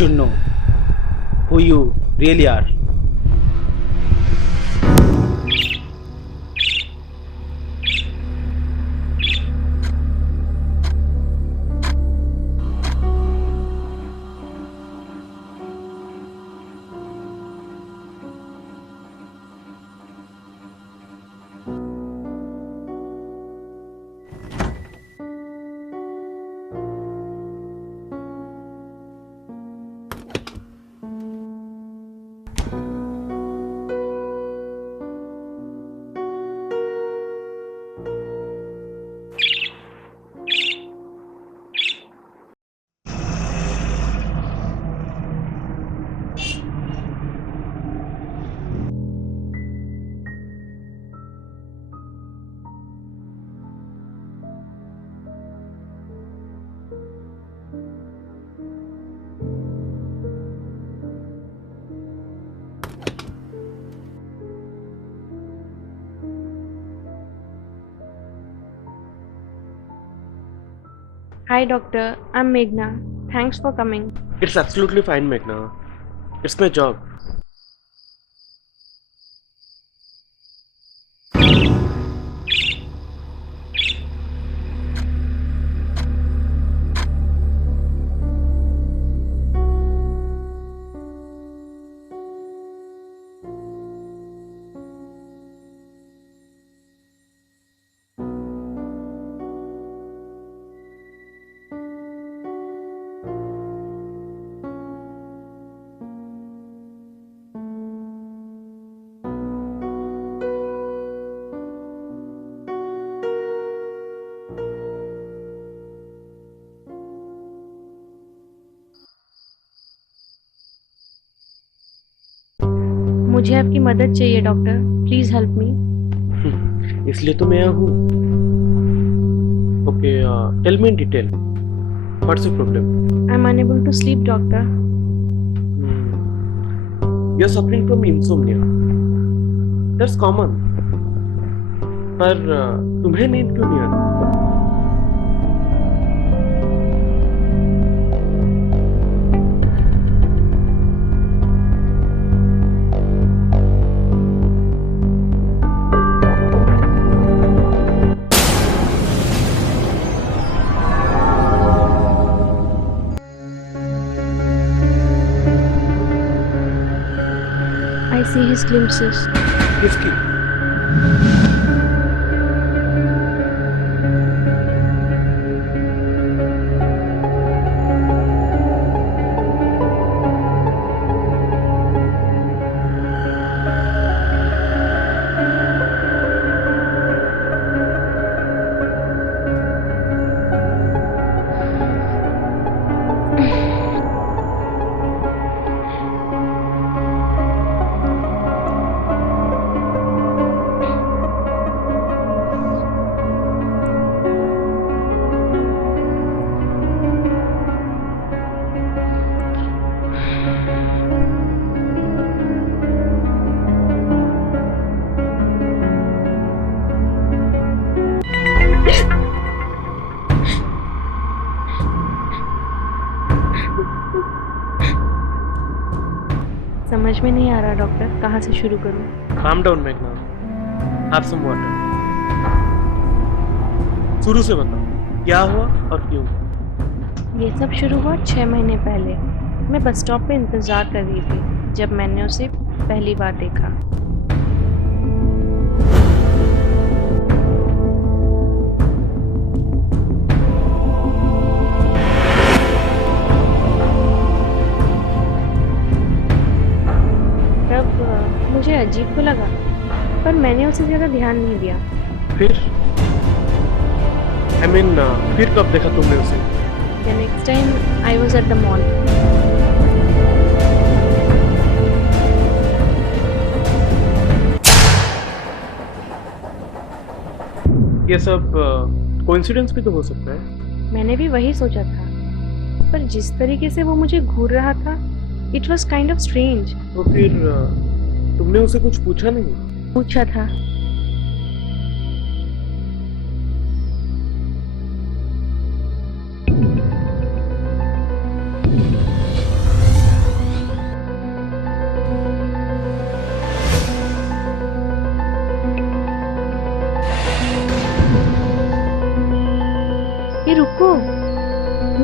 should know who you really are. Hi, doctor. I'm Meghna. Thanks for coming. It's absolutely fine, Meghna. It's my job. मुझे आपकी मदद चाहिए doctor. Please help me. इसलिए तो मैं यहाँ हूँ. Okay, tell me in detail. What's your problem? I'm unable to sleep, doctor. You're suffering from insomnia. That's common. पर तुम्हें नींद क्यों नहीं आती? I see his glimpses. किसकी? समझ में नहीं आ रहा डॉक्टर. कहाँ से शुरू करूँ? Calm down, Meghna. Have some water. शुरू से बताओ. क्या हुआ और क्यों? ये सब शुरू हुआ 6 महीने पहले. मैं बस स्टॉप पे इंतज़ार कर रही थी जब मैंने उसे पहली बार देखा. तब मुझे अजीब तो लगा, पर मैंने उसे ज़्यादा ध्यान नहीं दिया. फिर? फिर कब देखा तुमने उसे? The next time I was at the mall. ये सब कोइंसिडेंस भी तो हो सकता है. मैंने भी वही सोचा था, पर जिस तरीके से वो मुझे घूर रहा था, it was kind of strange. तो फिर तुमने उसे कुछ पूछा नहीं? पूछा था.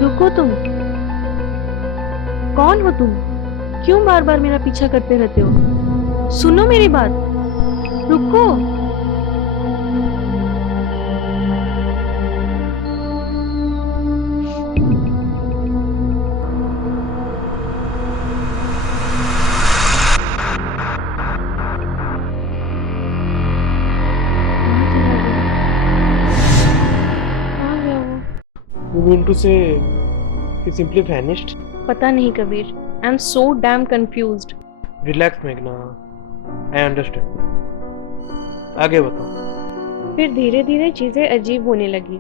रुको तुम। कौन हो तुम? क्यों बार बार मेरा पीछा करते रहते हो? सुनो मेरी बात। रुको। कहाँ गया वो? You mean to say he simply vanished? पता नहीं Kabir. I am so damn confused. Relax, Meghna. I understand. आगे बताओ. फिर धीरे धीरे चीजें अजीब होने लगी।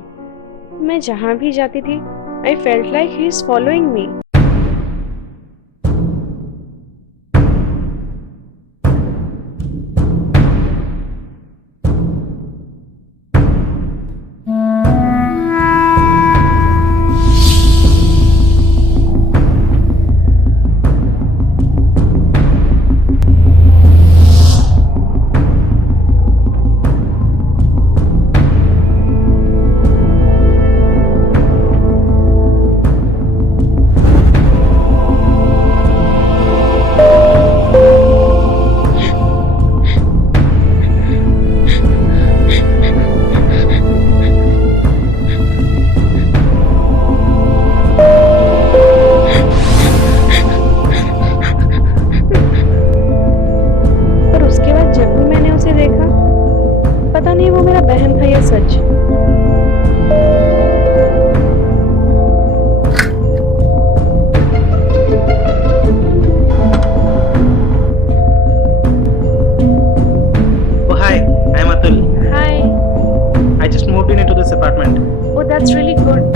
मैं जहां भी जाती थी, I felt like he is following me. पर उसके बाद जब भी मैंने उसे देखा, पता नहीं वो मेरा बहन था या सच। Oh, hi, I'm Atul. Hi. I just moved into this apartment. O that's really good.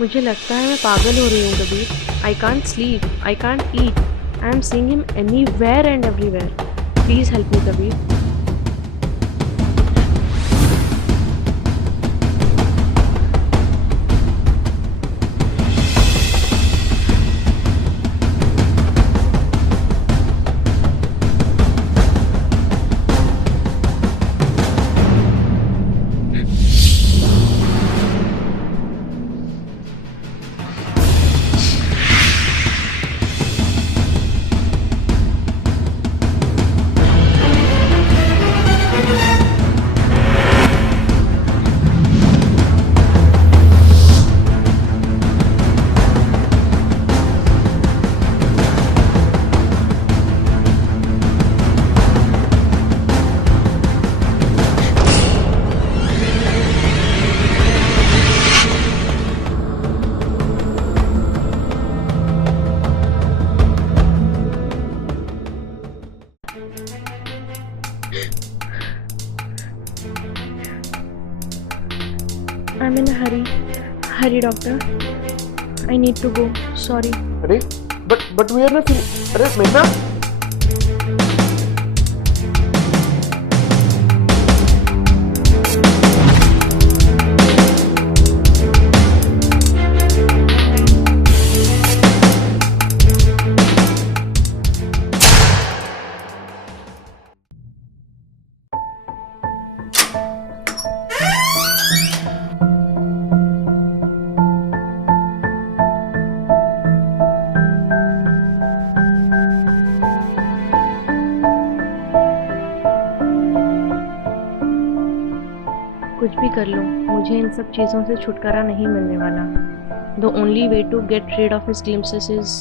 मुझे लगता है मैं पागल हो रही हूँ Kabir. I can't sleep, I can't eat, I am seeing him anywhere and everywhere. Please help me Kabir. I'm in a hurry. Hurry, doctor. I need to go. Sorry. अरे but we are not अरे मेघना कर लो, मुझे इन सब चीज़ों से छुटकारा नहीं मिलने वाला। The only way to get rid of his glimpses is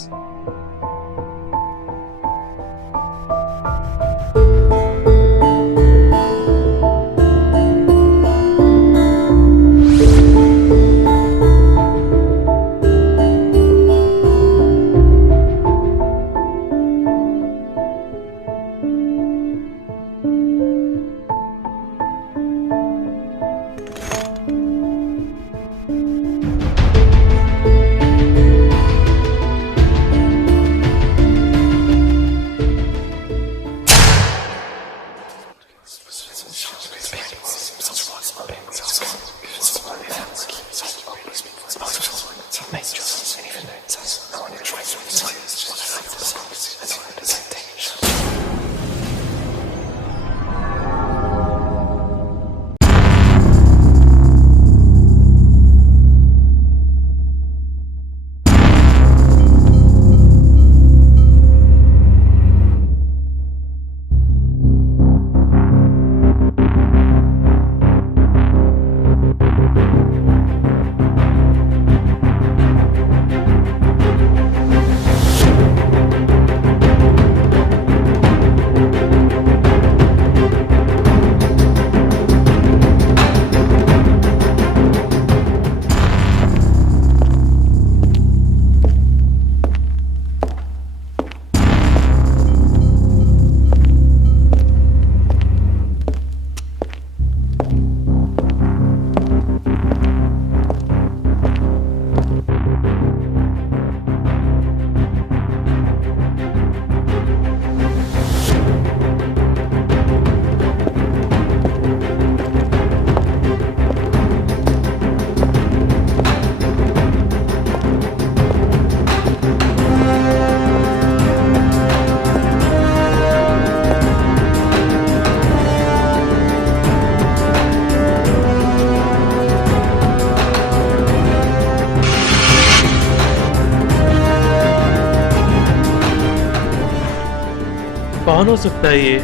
कौन हो सकता है ये?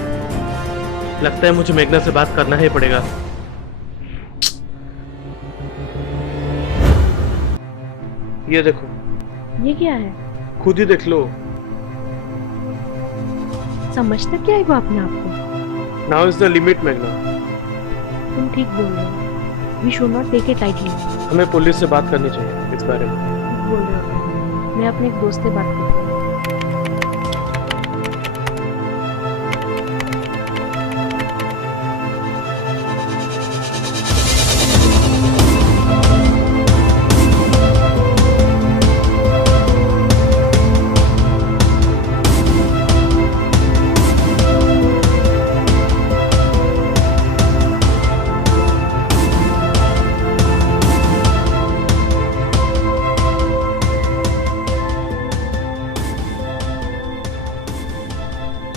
लगता है मुझे मेघना से बात करना ही पड़ेगा। ये देखो, ये क्या है? खुद ही देख लो। समझता क्या है वो अपने आप को? नाउ इज द लिमिट मेघना। तुम ठीक बोल रहे हो। We should not take it lightly. हमें पुलिस से बात करनी चाहिए इस बारे में। ठीक बोल रहे हो। मैं अपने एक दोस्त से बात करती हूँ।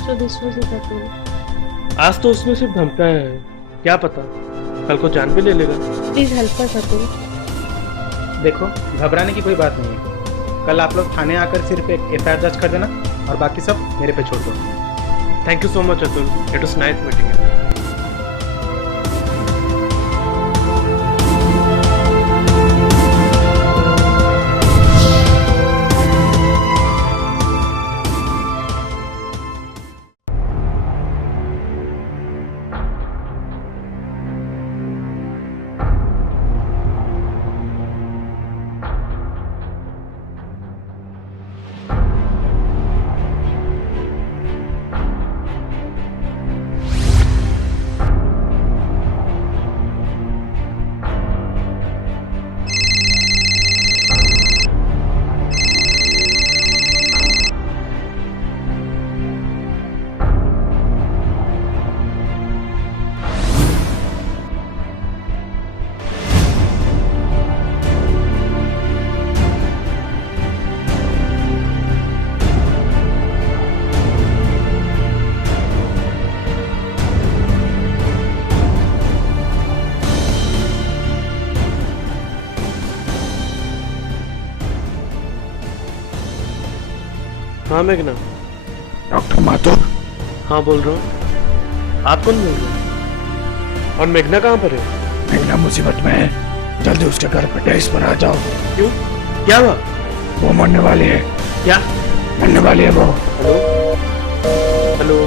So this was it, Atul. आज तो उसने सिर्फ धमकाया है, क्या पता कल को जान भी ले लेगा। Please help us, Atul. देखो, घबराने की कोई बात नहीं है। कल आप लोग थाने आकर सिर्फ एक एफआईआर दर्ज कर देना और बाकी सब मेरे पे छोड़ दो। Thank you so much Atul, it was nice meeting you. हाँ मेघना। डॉक्टर माथुर, हाँ बोल रहा हूँ। आप कौन बोल रहे हो? और मेघना कहाँ पर है? मेघना मुसीबत में है, जल्दी उसके घर पे टेस्ट पर आ जाओ। क्यों? क्या हुआ? वो मरने वाली है, क्या? मरने वाली है वो। Hello hello.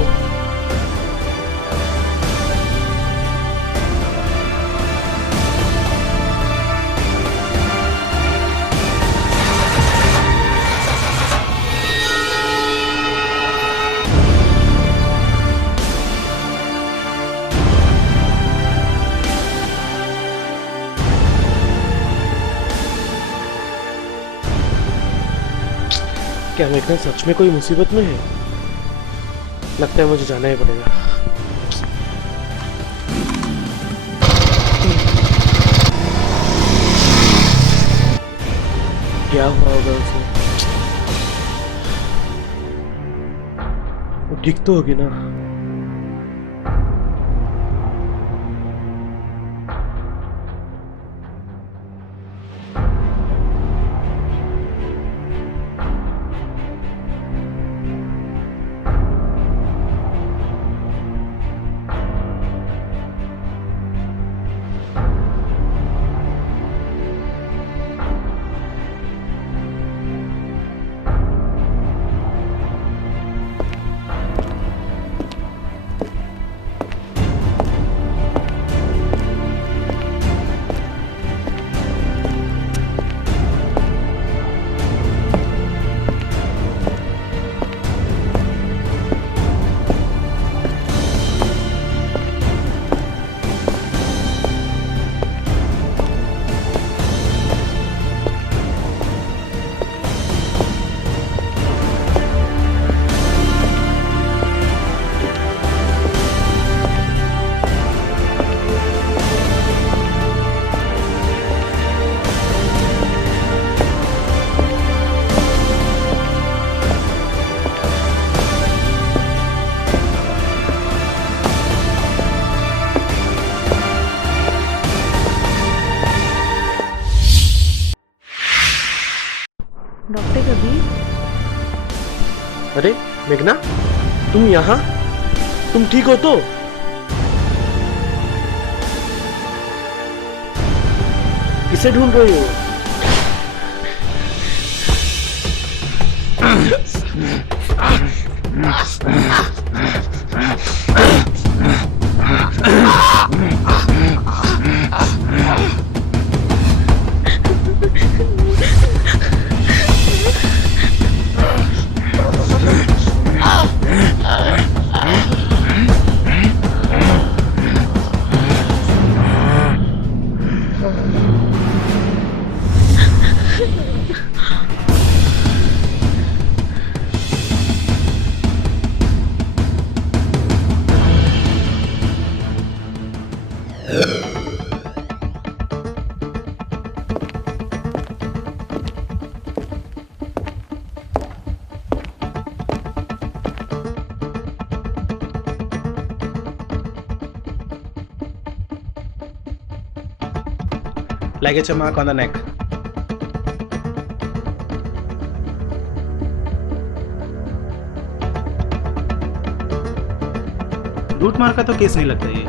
क्या मेघना सच में कोई मुसीबत में है? लगता है मुझे जाना ही पड़ेगा। क्या हुआ होगा उसे? वो ठीक तो होगी ना? डॉक्टर कबीर, अरे मेघना, तुम यहाँ? तुम ठीक हो तो? किसे ढूंढ रही हो? Luggage mark on the neck. लूट मार का तो केस नहीं लगता ये।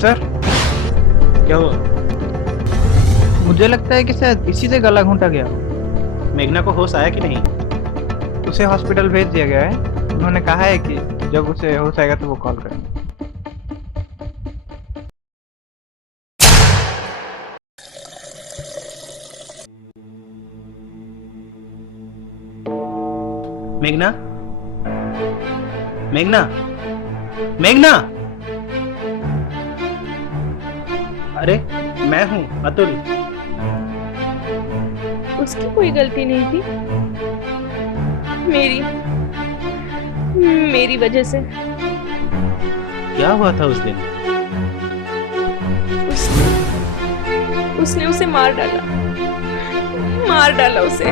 सर, क्या हुआ? मुझे लगता है कि शायद इसी से गला घोंटा गया। मेघना को होश आया कि नहीं? उसे हॉस्पिटल भेज दिया गया है। उन्होंने कहा है कि जब उसे होश आएगा तो वो कॉल करेंगे। मेघना, मेघना, मेघना, अरे मैं हूं अतुल। उसकी कोई गलती नहीं थी। मेरी वजह से। क्या हुआ था उस दिन? उसने उसे मार डाला उसे।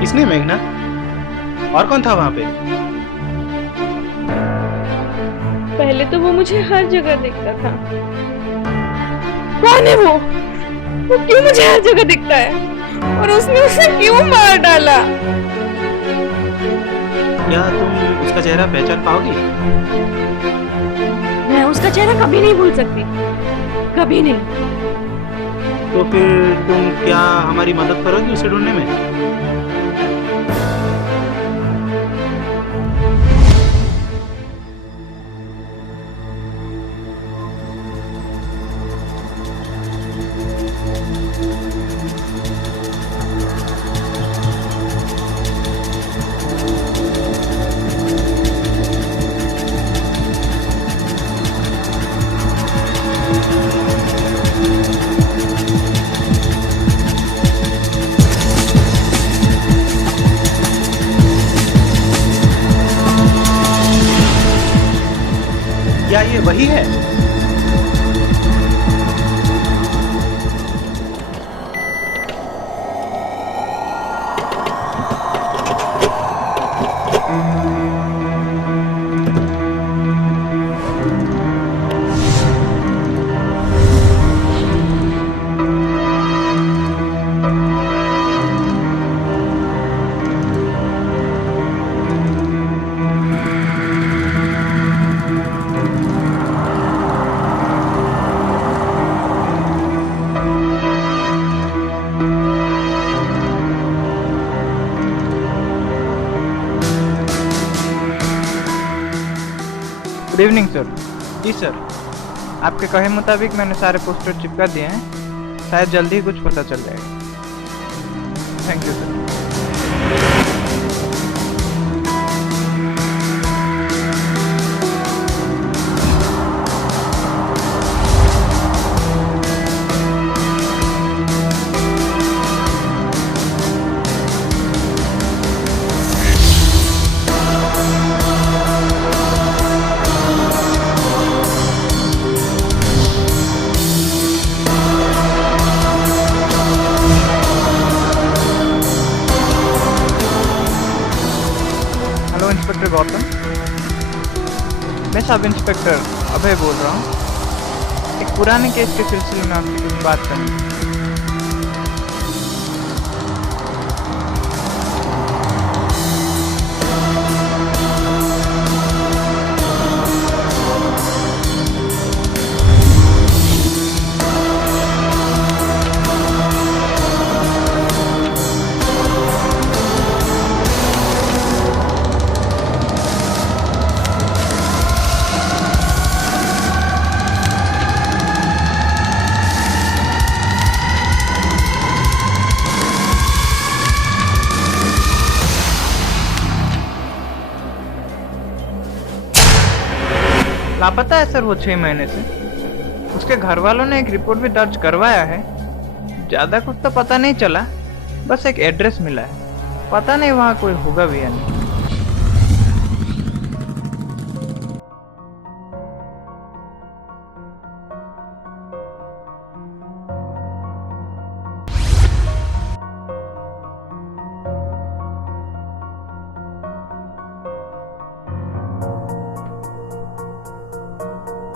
किसने? मेघना? और कौन था वहां पे? पहले तो वो मुझे हर जगह देखता था, कौन है वो क्यों मुझे हर जगह दिखता है और उसने उसे क्यों मार डाला? क्या तुम उसका चेहरा पहचान पाओगी? मैं उसका चेहरा कभी नहीं भूल सकती, कभी नहीं। तो फिर तुम क्या हमारी मदद करोगी उसे ढूंढने में? क्या ये वही है? Good evening sir. जी सर, आपके कहे मुताबिक मैंने सारे पोस्टर चिपका दिए हैं, शायद जल्दी ही कुछ पता चल जाएगा। Thank you sir. Hello inspector Gautam, मैं सब इंस्पेक्टर अभय बोल रहा हूँ। एक पुराने केस के सिलसिले में आपसे कुछ बात करनी है। लापता है सर वो 6 महीने से। उसके घर वालों ने एक रिपोर्ट भी दर्ज करवाया है। ज्यादा कुछ तो पता नहीं चला, बस एक एड्रेस मिला है। पता नहीं वहाँ कोई होगा भी या नहीं।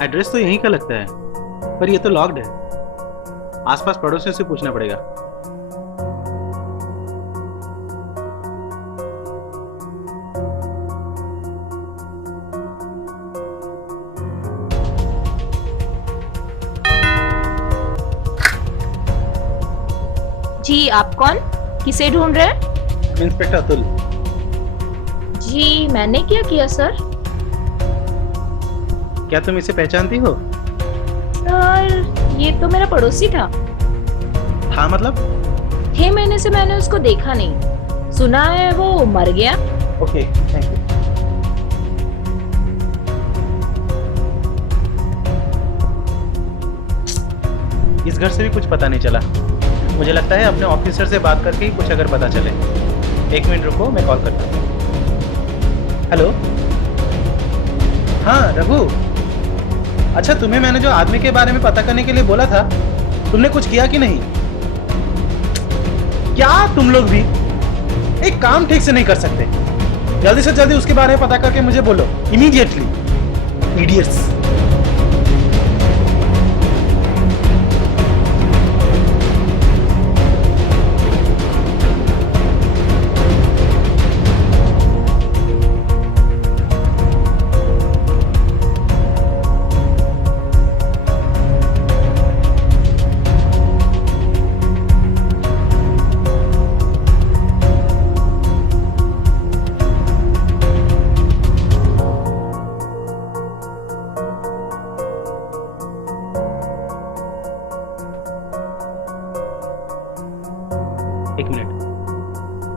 एड्रेस तो यहीं का लगता है, पर ये तो लॉक्ड है। आसपास पड़ोसियों से पूछना पड़ेगा। जी आप कौन? किसे ढूंढ रहे हैं? इंस्पेक्टर अतुल। जी मैंने क्या किया सर? क्या तुम इसे पहचानती हो? सर ये तो मेरा पड़ोसी था। हाँ मतलब? 6 महीने से मैंने उसको देखा नहीं। सुना है वो मर गया। Okay, thank you. इस घर से भी कुछ पता नहीं चला। मुझे लगता है अपने ऑफिसर से बात करके ही कुछ अगर पता चले। 1 मिनट रुको, मैं कॉल करता हूँ। हेलो, हाँ रघु। अच्छा, तुम्हें मैंने जो आदमी के बारे में पता करने के लिए बोला था, तुमने कुछ किया कि नहीं? क्या तुम लोग भी एक काम ठीक से नहीं कर सकते? जल्दी से जल्दी उसके बारे में पता करके मुझे बोलो, इमीडिएटली। इडियट्स।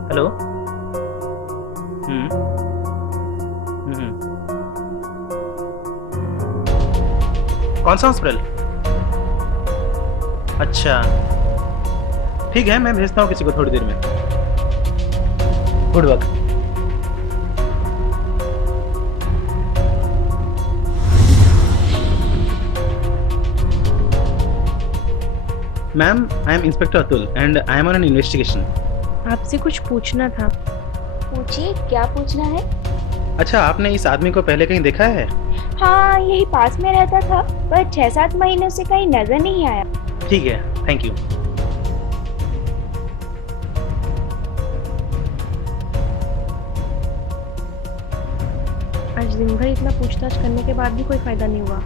हेलो। हम्म हम्म। कौन सा हॉस्पिटल? अच्छा, ठीक है, मैं भेजता हूँ किसी को थोड़ी देर में। Good work. Ma'am, I am inspector Atul and I am on an investigation. आपसे कुछ पूछना था। पूछिए, क्या पूछना है? अच्छा, आपने इस आदमी को पहले कहीं देखा है? हाँ, यही पास में रहता था, पर 6-7 महीनों से कहीं नजर नहीं आया। ठीक है, थैंक यू। आज दिन भर इतना पूछताछ करने के बाद भी कोई फायदा नहीं हुआ।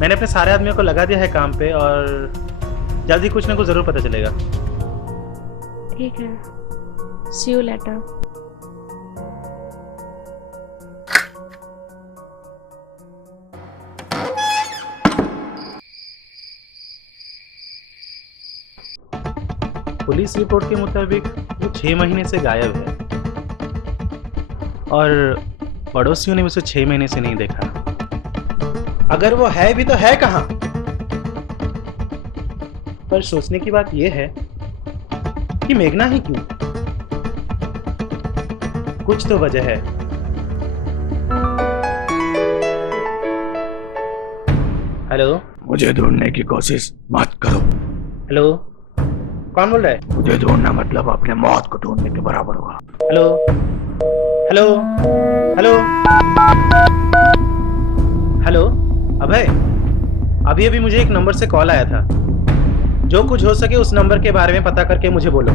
मैंने अपने सारे आदमियों को लगा दिया है काम पे और जल्दी कुछ ना कुछ जरूर पता चलेगा। ठीक है, सी यू लेटर। पुलिस रिपोर्ट के मुताबिक वो 6 महीने से गायब है और पड़ोसियों ने उसे 6 महीने से नहीं देखा। अगर वो है भी तो है कहाँ? पर सोचने की बात यह है कि मेघना ही क्यों? कुछ तो वजह है। हेलो। मुझे ढूंढने की कोशिश मत करो। हेलो, कौन बोल रहा है? मुझे ढूंढना मतलब अपने मौत को ढूंढने के बराबर हुआ। Hello hello hello hello. Abhay, अभी अभी मुझे एक नंबर से कॉल आया था। जो कुछ हो सके उस नंबर के बारे में पता करके मुझे बोलो।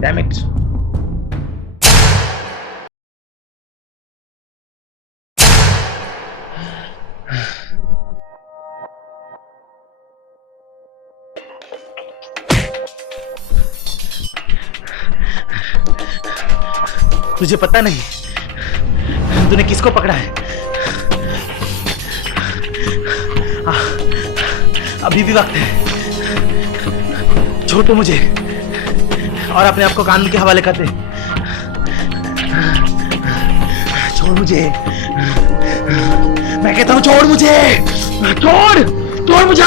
Damn it. तुझे पता नहीं तूने किसको पकड़ा है? अभी भी वक्त है। छोड़ दो मुझे और अपने आप को कानून के हवाले कर दे। छोड़ मुझे, मैं कहता हूं छोड़ मुझे, छोड़ छोड़ मुझे।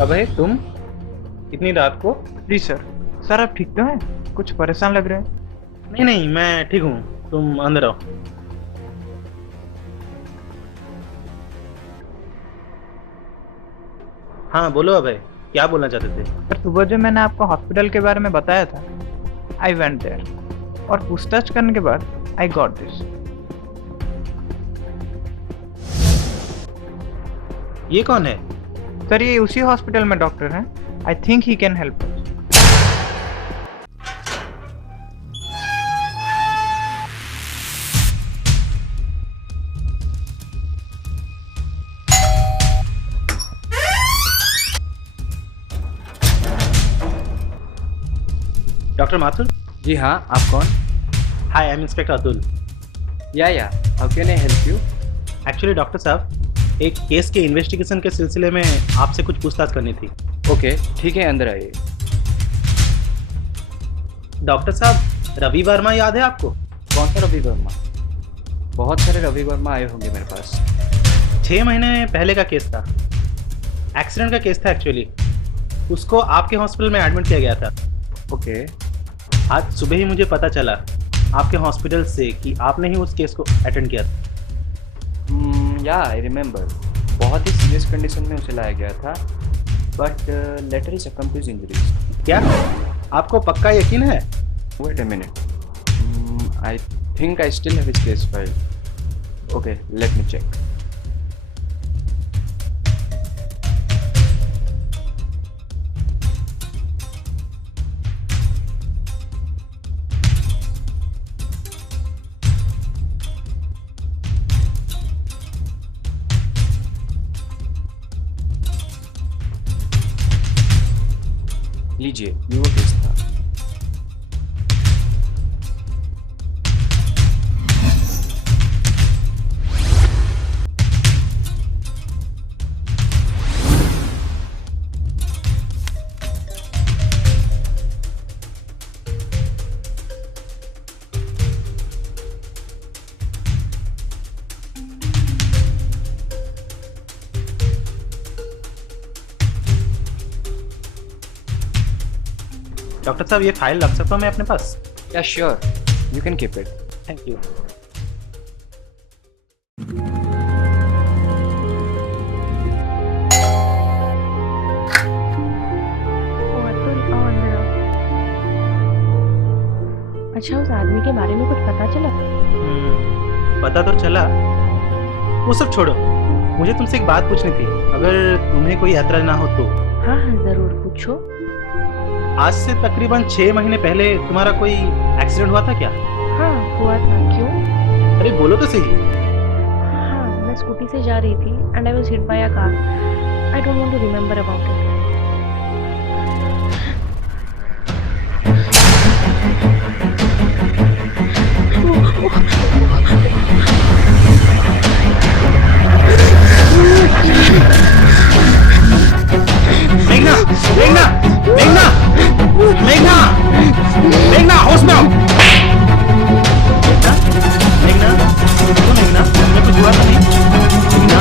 अबे तुम इतनी रात को? जी सर। सर आप ठीक तो हैं? कुछ परेशान लग रहे हैं। नहीं नहीं, मैं ठीक हूँ, तुम अंदर आओ। हाँ बोलो अभय, क्या बोलना चाहते थे? सर सुबह जो मैंने आपको हॉस्पिटल के बारे में बताया था, आई वेंट देयर और पूछताछ करने के बाद आई गॉट दिस। ये कौन है? सर ये उसी हॉस्पिटल में डॉक्टर हैं। I think he can help us. Doctor Mathur? जी हाँ, आप कौन? Hi, I am inspector Atul. Yeah how can I help you? Actually doctor साहब, एक केस के इन्वेस्टिगेशन के सिलसिले में आपसे कुछ पूछताछ करनी थी। ओके ठीक है, अंदर आइए। डॉक्टर साहब, रवि वर्मा याद है आपको? कौन सा रवि वर्मा? बहुत सारे रवि वर्मा आए होंगे मेरे पास। 6 महीने पहले का केस था, एक्सीडेंट का केस था एक्चुअली। उसको आपके हॉस्पिटल में एडमिट किया गया था। ओके। आज सुबह ही मुझे पता चला आपके हॉस्पिटल से कि आपने ही उस केस को अटेंड किया था। या आई रिमेम्बर, बहुत ही सीरियस कंडीशन में उसे लाया गया था, बट लेटर ही सकम टू इंजरीज। क्या आपको पक्का यकीन है? Wait a minute, I think I still have his case file. Okay, let me check. लीजिए, ये वो टेस्ट था। डॉक्टर साहब ये फाइल रख सकता हूँ मैं अपने पास? Yeah sure, you can keep it. Thank you. ओ अतुल, आओ अंदर आओ। अच्छा, उस आदमी के बारे में कुछ पता चला? पता तो चला। वो सब छोड़ो, मुझे तुमसे एक बात पूछनी थी, अगर तुम्हें कोई ऐतराज ना हो तो। हाँ हाँ, जरूर पूछो। आज से तकरीबन 6 महीने पहले तुम्हारा कोई एक्सीडेंट हुआ था क्या? हाँ हुआ था, क्यों? अरे बोलो तो सही। हाँ, मैं स्कूटी से जा रही थी and I was hit by a car. I don't want to remember about it. मेघना, मेघना, मेघना, मेघना, मेघना, होश में आओ। मेघना, मेघना, मेघना, तुम्हें कुछ हुआ तो नहीं? मेघना।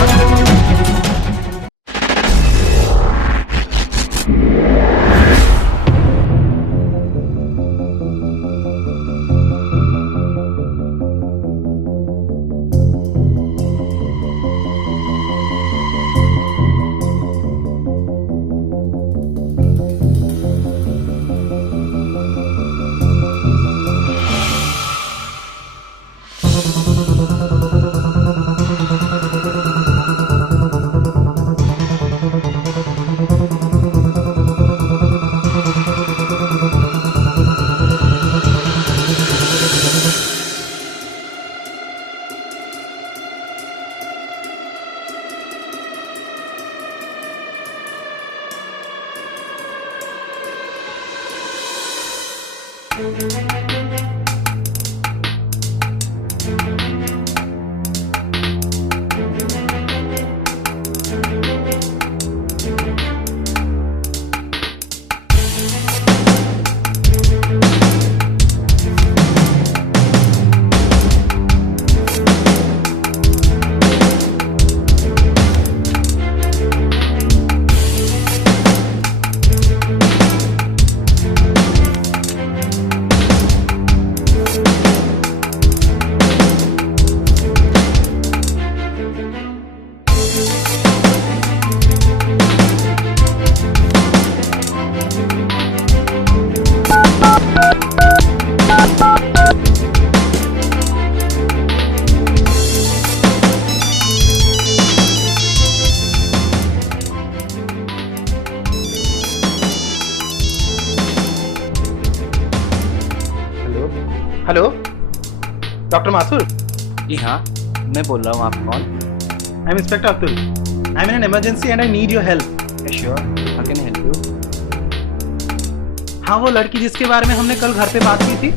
Hello, doctor Mathur. जी हाँ, मैं बोल रहा हूँ, आप कौन? I am inspector Atul. I am in an emergency and I need your help. Yeah sure, how can I help you? हाँ, वो लड़की जिसके बारे में हमने कल घर पे बात की थी।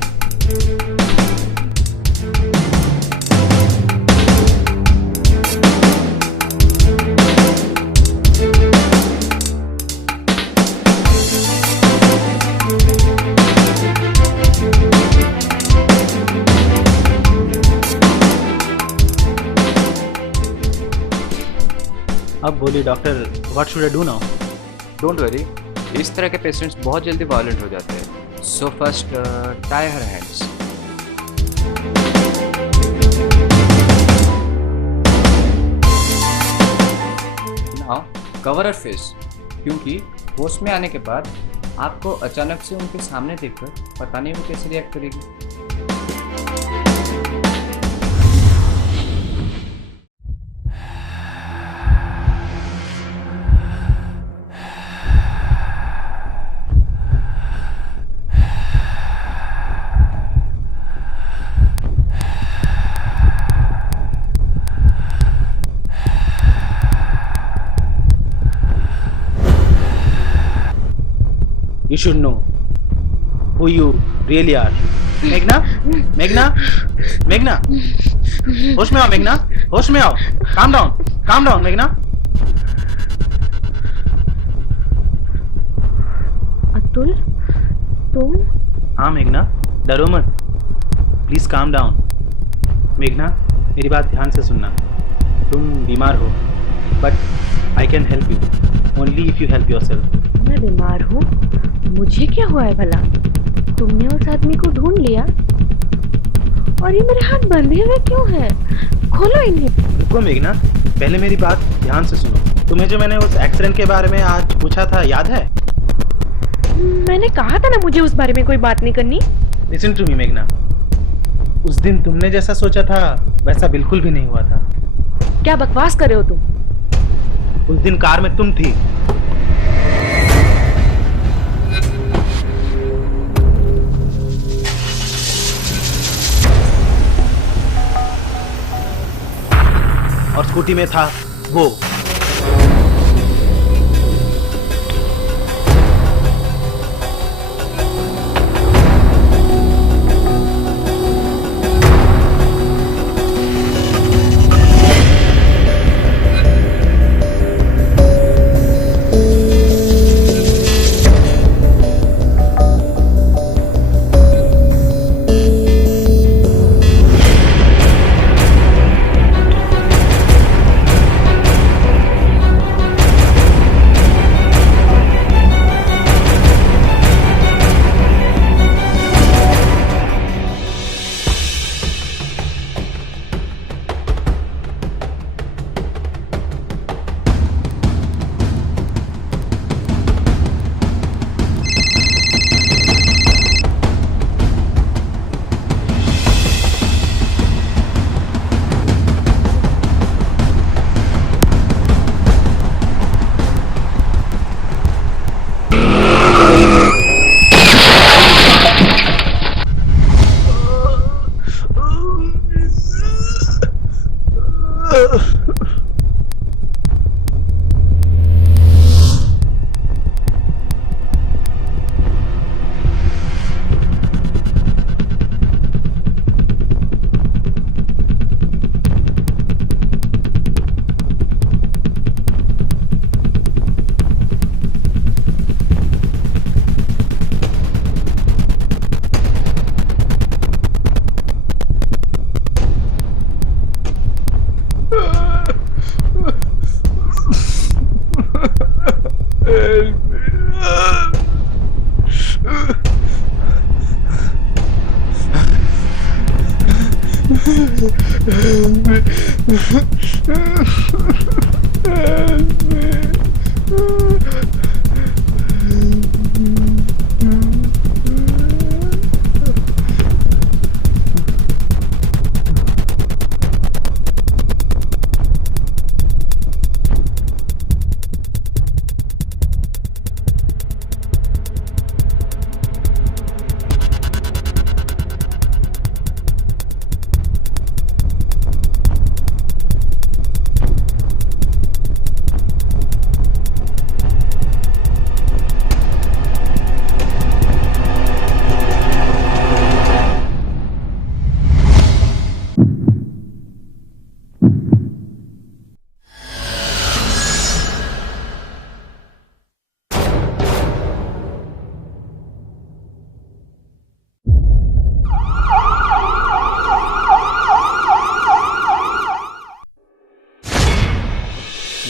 अब बोलिए doctor, what should I do now? Don't worry, इस तरह के पेशेंट्स बहुत जल्दी वायलेंट हो जाते हैं। So first tie her hands. Now cover her face, क्योंकि होश में आने के बाद आपको अचानक से उनके सामने देखकर पता नहीं वो कैसे रिएक्ट करेगी। ये should know who you really are. मेघना, मेघना, मेघना, होश में आओ मेघना, होश में आओ. Calm down, मेघना. अतुल, तुम? हाँ मेघना, डरो मत. Please calm down. मेघना, मेरी बात ध्यान से सुनना. तुम बीमार हो, but I can help you only if you help yourself. मैं बीमार हूँ? मुझे क्या हुआ है भला? तुमने उस आदमी को ढूंढ लिया और ये मेरे हाथ बंधे हुए क्यों हैं? खोलो इन्हें. रुको मेघना, पहले मेरी बात ध्यान से सुनो. तुम्हें जो मैंने उस एक्सीडेंट के बारे में आज पूछा था, याद है? मैंने कहा था ना मुझे उस बारे में कोई बात नहीं करनी. लिसन टू मी मेघना, उस दिन तुमने जैसा सोचा था वैसा बिल्कुल भी नहीं हुआ था. क्या बकवास कर रहे हो तुम? उस दिन कार में तुम थी. और स्कूटी में था वो.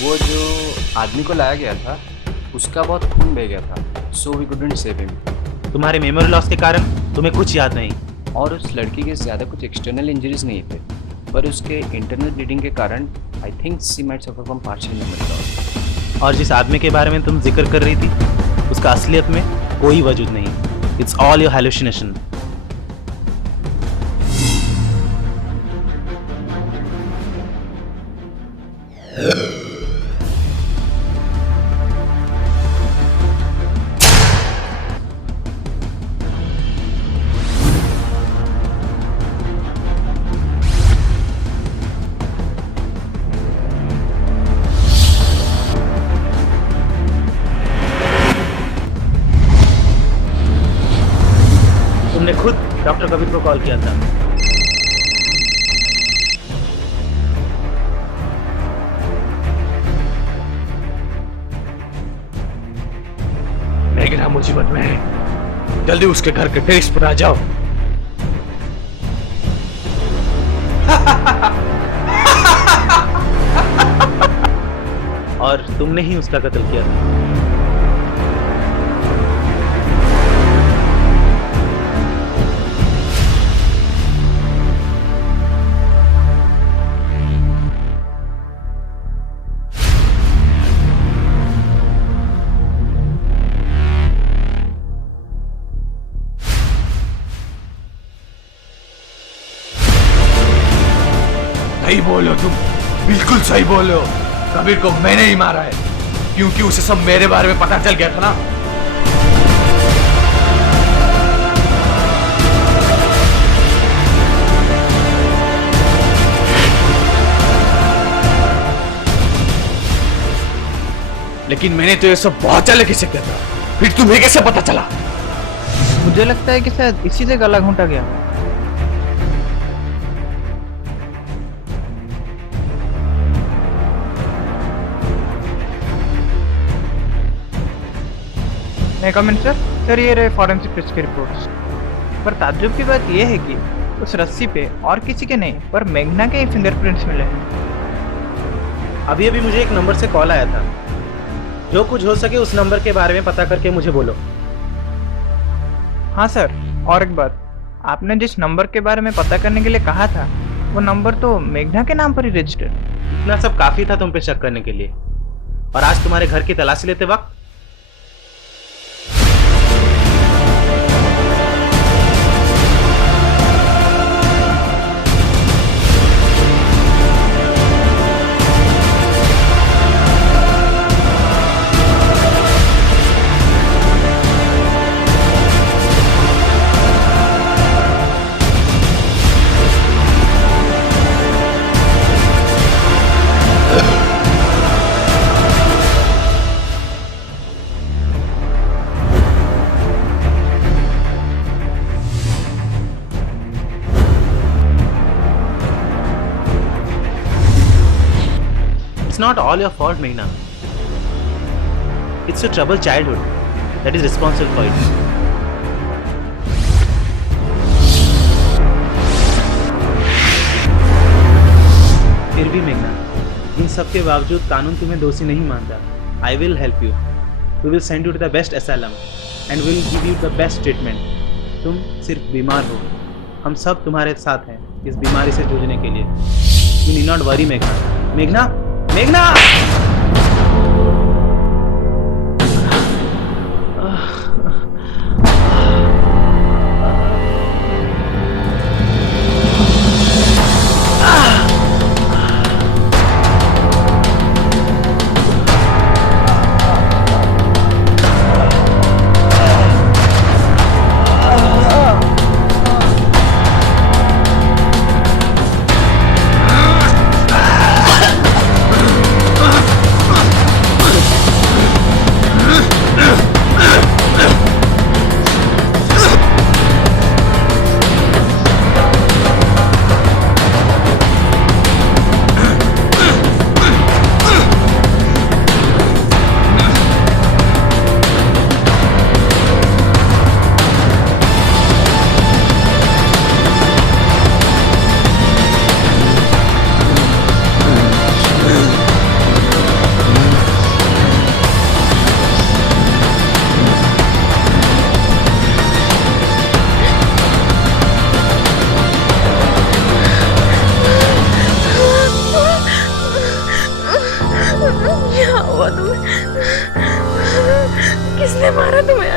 वो जो आदमी को लाया गया था उसका बहुत खून बह गया था, so we couldn't save him. तुम्हारे मेमोरी लॉस के कारण तुम्हें कुछ याद नहीं. और उस लड़की के ज़्यादा कुछ एक्सटर्नल इंजरीज नहीं थे, पर उसके इंटरनल ब्लीडिंग के कारण I think she might suffer from partial memory loss. और जिस आदमी के बारे में तुम जिक्र कर रही थी उसका असलियत में कोई वजूद नहीं. It's all your hallucination. और कबीर को कॉल किया था। मेघना मुसीबत में है, जल्दी उसके घर के टेरेस पर आ जाओ। और तुमने ही उसका कत्ल किया था। सही बोलो तुम, बिल्कुल सही बोलो। कबीर को मैंने ही मारा है, क्योंकि उसे सब मेरे बारे में पता चल गया था ना। लेकिन मैंने तो ये सब बहुत चालाकी से किया था, फिर तुम्हें कैसे पता चला? मुझे लगता है कि शायद इसी से गला घोंटा गया। मैं कमेंट सर ये रहे फॉरेंसिक टेस्ट की रिपोर्ट्स। पर ताज्जुब की बात यह है कि उस रस्सी पे और किसी के नहीं पर मेघना के ही फिंगरप्रिंट्स मिले हैं। अभी अभी मुझे एक नंबर से कॉल आया था। जो कुछ हो सके उस नंबर के बारे में पता करके मुझे बोलो। हाँ सर, और एक बात, आपने जिस नंबर के बारे में पता करने के लिए कहा था वो नंबर तो मेघना के नाम पर ही रजिस्टर्ड। इतना सब काफी था तुम पे शक करने के लिए। और आज तुम्हारे घर की तलाशी लेते वक्त it's not all your fault, Meghna. It's your troubled childhood that is responsible for it. फिर भी मेघना, इन सब के बावजूद कानून तुम्हें दोषी नहीं मानता। I will help you. We will send you to the best asylum and we will give you the best treatment. तुम सिर्फ बीमार हो, हम सब तुम्हारे साथ हैं इस बीमारी से जूझने के लिए। You need not worry, मेघना। मेघना, मेघना! क्या हुआ तुम्हें? किसने मारा तुम्हें?